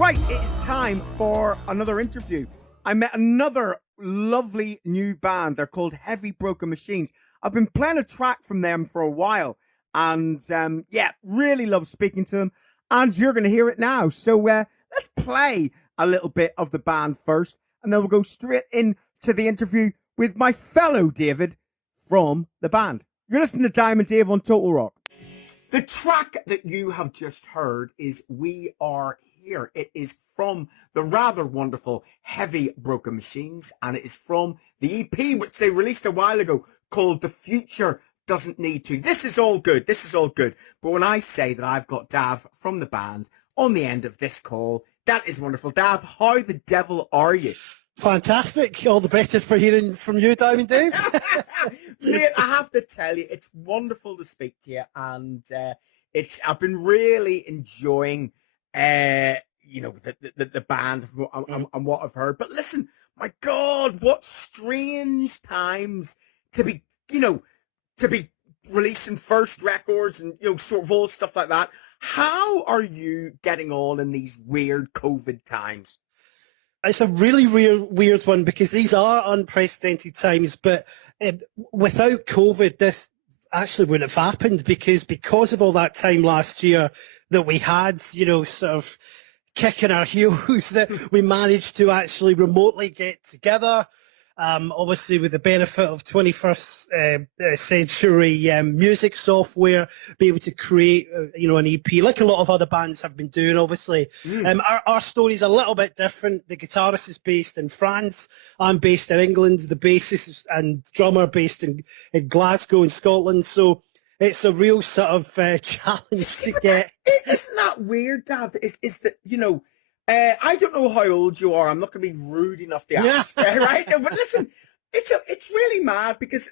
Right, it is time for another interview. I met another lovely new band. They're called Heavy Broken Machines. I've been playing a track from them for a while, and yeah, really love speaking to them. And you're going to hear it now. So let's play a little bit of the band first, and then we'll go straight into the interview with my fellow David from the band. You're listening to Diamond Dave on Total Rock. The track that you have just heard is We Are Here. It is from the rather wonderful Heavy Broken Machines, and it is from the EP which they released a while ago called The Future Doesn't Need To. This is all good. This is all good. But when I say that I've got Dav from the band on the end of this call, that is wonderful. Dav, how the devil are you? Fantastic. All the better for hearing from you, Diamond Dave. Mate, I have to tell you, it's wonderful to speak to you, and I've been really enjoying the band and what I've heard. But listen, my God, what strange times to be releasing first records and sort of all stuff like that. How are you getting on in these weird COVID times? It's a really weird one because these are unprecedented times, but without COVID, this actually wouldn't have happened because of all that time last year that we had, sort of kicking our heels, that we managed to actually remotely get together. Obviously, with the benefit of 21st century music software, be able to create, an EP like a lot of other bands have been doing. Obviously, our story's a little bit different. The guitarist is based in France. I'm based in England. The bassist and drummer based in Glasgow in Scotland. So it's a real sort of challenge to get. Isn't that weird, Dav? Is that I don't know how old you are. I'm not going to be rude enough to ask, right? No, but listen, it's really mad because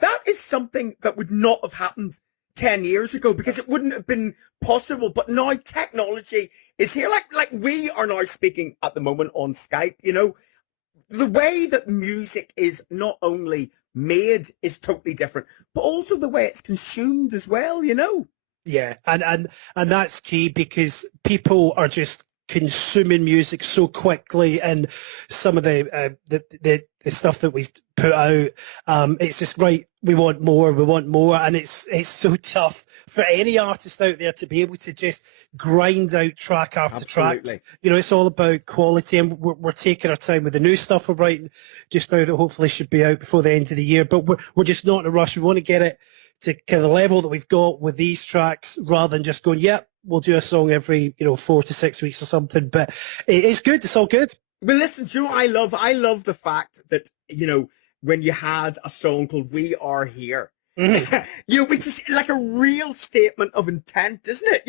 that is something that would not have happened 10 years ago because it wouldn't have been possible. But now technology is here. Like we are now speaking at the moment on Skype. The way that music is not only made is totally different, but also the way it's consumed as well. Yeah, and that's key because people are just consuming music so quickly, and some of the stuff that we've put out, it's just right. We want more, and it's so tough for any artist out there to be able to just grind out track after track. It's all about quality, and we're taking our time with the new stuff we're writing just now that hopefully should be out before the end of the year. But we're just not in a rush. We want to get it to kind of the level that we've got with these tracks, rather than just going, yep, we'll do a song every 4 to 6 weeks or something. But it's good. It's all good. Well, listen, Joe, I love the fact that when you had a song called "We Are Here," which is like a real statement of intent, isn't it?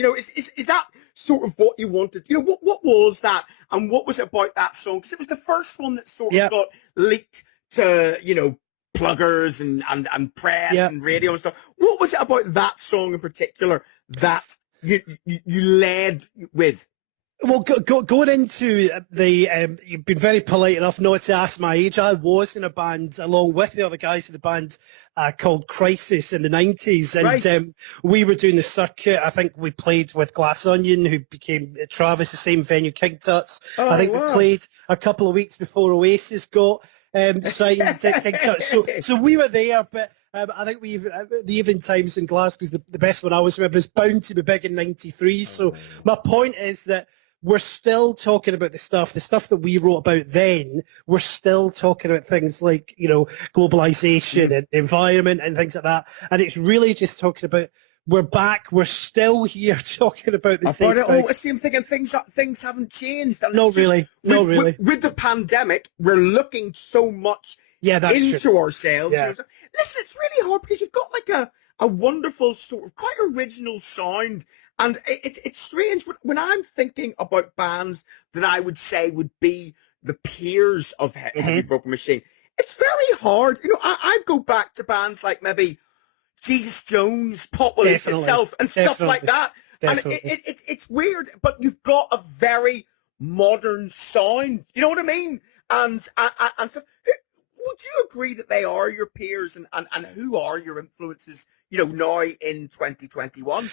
Is that sort of what you wanted? What was that, and what was it about that song? Because it was the first one that sort of got leaked to pluggers and press and radio and stuff. What was it about that song in particular that you led with? Well, going into the, you've been very polite enough not to ask my age. I was in a band along with the other guys in the band called Crisis in the 90s. And we were doing the circuit. I think we played with Glass Onion, who became Travis, the same venue, King Tut's. I think we played a couple of weeks before Oasis got signed to King Tut's. So we were there, but I think the Evening Times in Glasgow is the best one I always remember. It's bound to be big in '93. So my point is that we're still talking about the stuff that we wrote about then. We're still talking about things like, globalization and environment and things like that. And it's really just talking about, we're back. We're still here talking about the same thing. The same thing, and things haven't changed. And Not really. With the pandemic, we're looking so much into true. Ourselves. Yeah. Listen, it's really hard because you've got like a wonderful sort of quite original sound. And it's strange when I'm thinking about bands that I would say would be the peers of Heavy Broken Machine. It's very hard. I'd go back to bands like maybe Jesus Jones, Pop Will Eat Itself, and stuff like that. Definitely. And it's weird, but you've got a very modern sound. You know what I mean? And so, would you agree that they are your peers, and who are your influences? Now in 2021.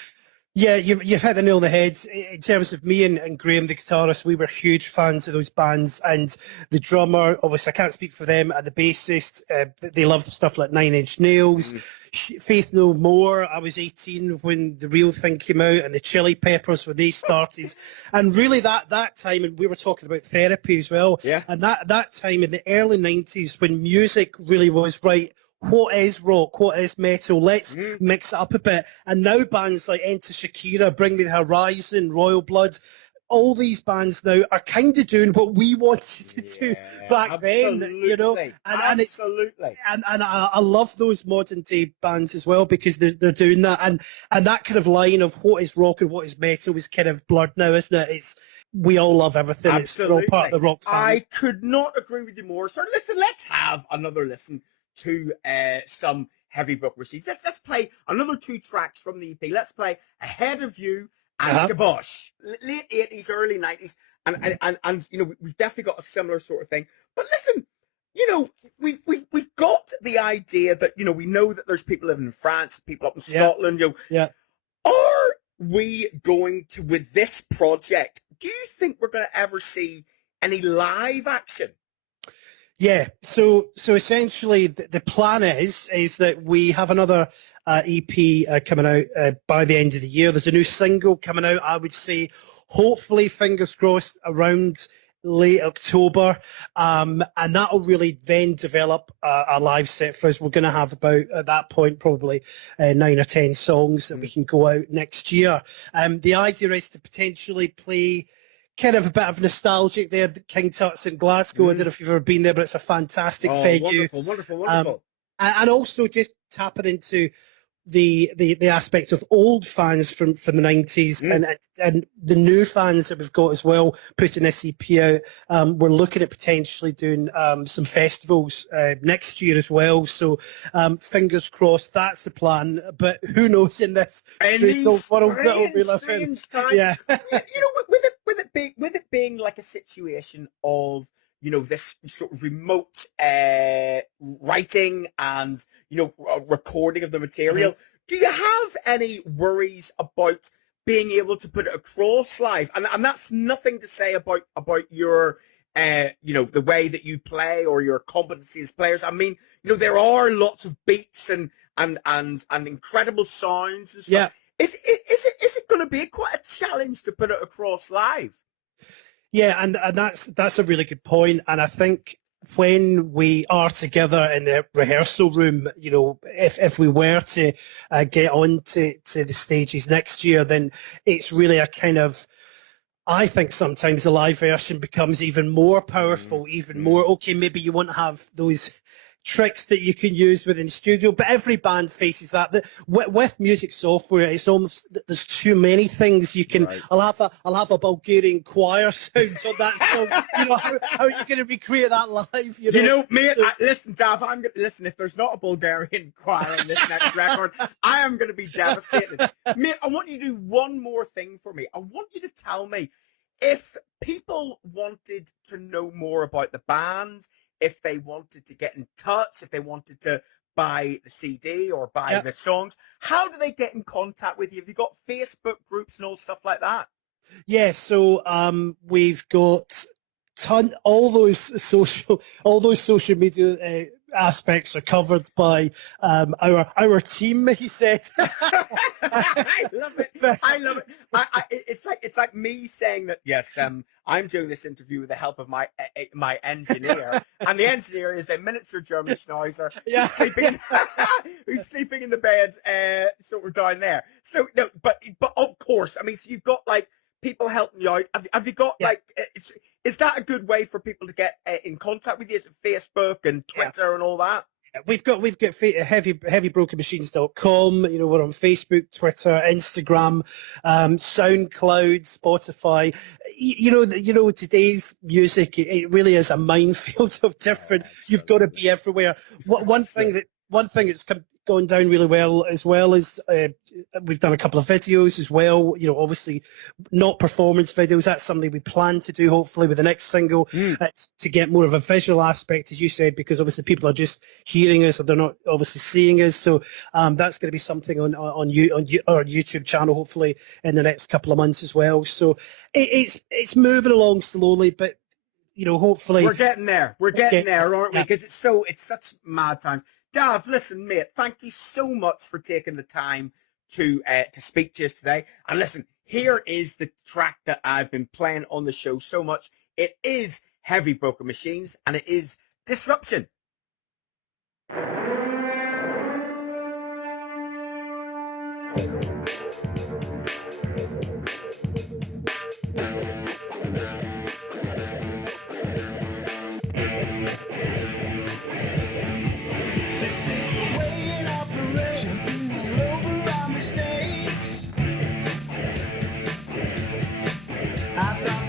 Yeah, you've hit the nail on the head. In terms of me and Graham, the guitarist, we were huge fans of those bands. And the drummer, obviously, I can't speak for them, and the bassist, they loved stuff like Nine Inch Nails, Faith No More. I was 18 when the real thing came out, and the Chili Peppers when they started. And really, that time, and we were talking about therapy as well. Yeah. And that time in the early 90s, when music really was right. What is rock? What is metal? Let's mix it up a bit. And now bands like Enter Shakira, Bring Me the Horizon, Royal Blood, all these bands now are kind of doing what we wanted to do back then, you know. And absolutely. And I love those modern day bands as well because they're doing that. And that kind of line of what is rock and what is metal is kind of blurred now, isn't it? We all love everything. Absolutely. It's all part of the rock family. I could not agree with you more. So listen, let's have another listen to some Heavy Broken Machines. Let's play another 2 tracks from the EP. Let's play Ahead of You and Kibosh. Late 80s, early 90s. And you know, we've definitely got a similar sort of thing. But listen, you know, we've got the idea that, you know, we know that there's people living in France, people up in Scotland, you know. Are we going to, with this project, do you think we're going to ever see any live action? Yeah, so essentially the plan is that we have another EP coming out by the end of the year. There's a new single coming out, I would say, hopefully, fingers crossed, around late October, and that'll really then develop a live set for us. We're going to have about, at that point, probably 9 or 10 songs that we can go out next year. The idea is to potentially play kind of a bit of nostalgic there, King Tut's in Glasgow. I don't know if you've ever been there, but it's a fantastic venue. Wonderful. And also just tapping into the aspect of old fans from the 90s and the new fans that we've got as well, putting this EP out. We're looking at potentially doing some festivals next year as well. So fingers crossed, that's the plan. But who knows in this strange world that we'll be living. Yeah. You know, with it being like a situation of, you know, this sort of remote writing and, you know, recording of the material. Do you have any worries about being able to put it across live? And that's nothing to say about your, you know, the way that you play or your competency as players. I mean, you know, there are lots of beats and incredible sounds and stuff. Yeah. Is it going to be quite a challenge to put it across live? Yeah, and that's a really good point. And I think when we are together in the rehearsal room, you know, if we were to get on to the stages next year, then it's really a kind of, I think sometimes the live version becomes even more powerful, even more, okay, maybe you won't have those tricks that you can use within studio, but every band faces that. With music software, it's almost, there's too many things you can. Right. I'll have a Bulgarian choir sound on that song. You know, how are you going to recreate that live? You know, mate. So, listen, Dav. I'm going to listen. If there's not a Bulgarian choir on this next record, I am going to be devastated, mate. I want you to do one more thing for me. I want you to tell me if people wanted to know more about the band, if they wanted to get in touch, if they wanted to buy the CD or buy the songs, how do they get in contact with you? Have you got Facebook groups and all stuff like that? Yeah, so we've got all those social media aspects are covered by our team, he said. I love it. It's like me saying that, yes, I'm doing this interview with the help of my engineer, and the engineer is a miniature German Schnauzer who's sleeping in the bed sort of down there. So no, but of course, I mean, so you've got like people helping you out. Have you got like? Is that a good way for people to get in contact with you? Is it Facebook and Twitter and all that? We've got heavybrokenmachines.com. You know, we're on Facebook, Twitter, Instagram, SoundCloud, Spotify. You know, today's music, it really is a minefield of different. You've got to be everywhere. One thing that's gone down really well, as we've done a couple of videos as well. You know, obviously not performance videos. That's something we plan to do hopefully with the next single, to get more of a visual aspect, as you said, because obviously people are just hearing us, or they're not obviously seeing us. So that's going to be something on our YouTube channel hopefully in the next couple of months as well. So it's moving along slowly, but you know, hopefully we're getting there. We're getting there, aren't we? Yeah. Because it's such mad times. Dav, listen, mate, thank you so much for taking the time to speak to us today. And listen, here is the track that I've been playing on the show so much. It is Heavy Broken Machines, and it is Disruption. I thought